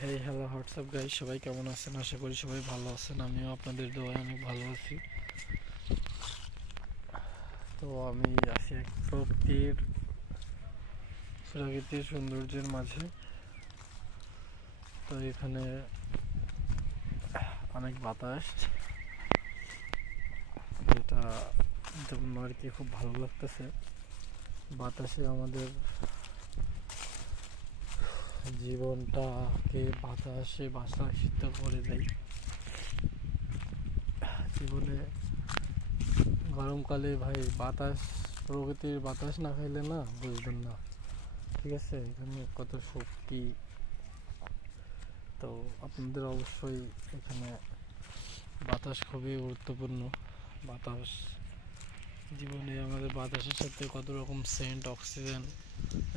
Hey hello WhatsApp guys, সবাই কেমন আছেন? আশা করি সবাই ভালো আছেন। আমিও আপনাদের দোয়ায় অনেক ভালো আছি। তো আমি আছি এক প্রকৃতির সৌন্দর্যের মাঝে। তো এখানে অনেক বাতাস, যেটা আর কি খুব ভালো লাগতেছে। বাতাসে আমাদের জীবনটাকে বাতাসে বাতাসিত করে দেয়। জীবনে গরমকালে ভাই প্রকৃতির বাতাস না খাইলে না বুঝবেন না, ঠিক আছে? এখানে কত শক্তি। তো আপনাদের অবশ্যই এখানে বাতাস খুবই গুরুত্বপূর্ণ। বাতাস জীবনে আমাদের বাতাসের সাথে কত রকম সেন্ট, অক্সিজেন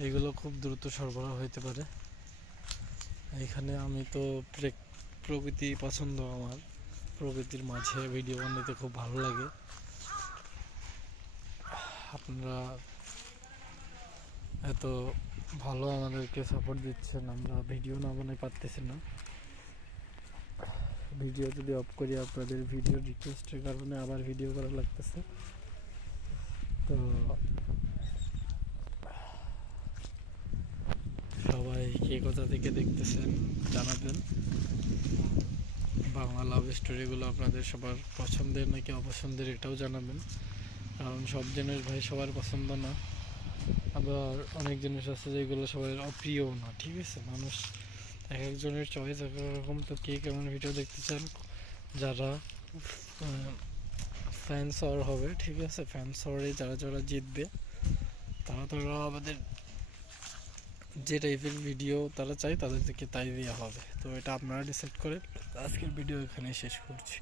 এগুলো খুব দ্রুত সরবরাহ হইতে পারে। এখানে আমি তো প্রকৃতি পছন্দ আমার, প্রকৃতির মাঝে ভিডিও বানাতে খুব ভালো লাগে। আপনারা এত ভালো আমাদেরকে সাপোর্ট দিচ্ছেন, আমরা ভিডিও না বানাতে পারতেছি না। ভিডিও যদি অফ করি আপনাদের ভিডিও রিকোয়েস্টের কারণে আবার ভিডিও করা লাগতেছে। তো সবাই কে কোথা থেকে দেখতেছেন জানাবেন। বাংলা লাভ স্টোরিগুলো আপনাদের সবার পছন্দের নাকি অপছন্দের এটাও জানাবেন, কারণ সব জিনিস ভাই সবার পছন্দ না। আবার অনেক জিনিস আছে যেগুলো সবার অপ্রিয়ও না, ঠিক আছে? মানুষ এক একজনের চয়েস এক এক রকম। তো কে কেমন ভিডিও দেখতে চান, যারা ফ্যান্স হওয়ার হবে, ঠিক আছে? ফ্যান্স হওয়ারে যারা যারা জিতবে তারা তারা আমাদের যে টাইপের ভিডিও তারা চায় তাদের থেকে তাই দেওয়া হবে। তো এটা আপনারা ডিসাইড করেন। আজকের ভিডিও এখানে শেষ করছি।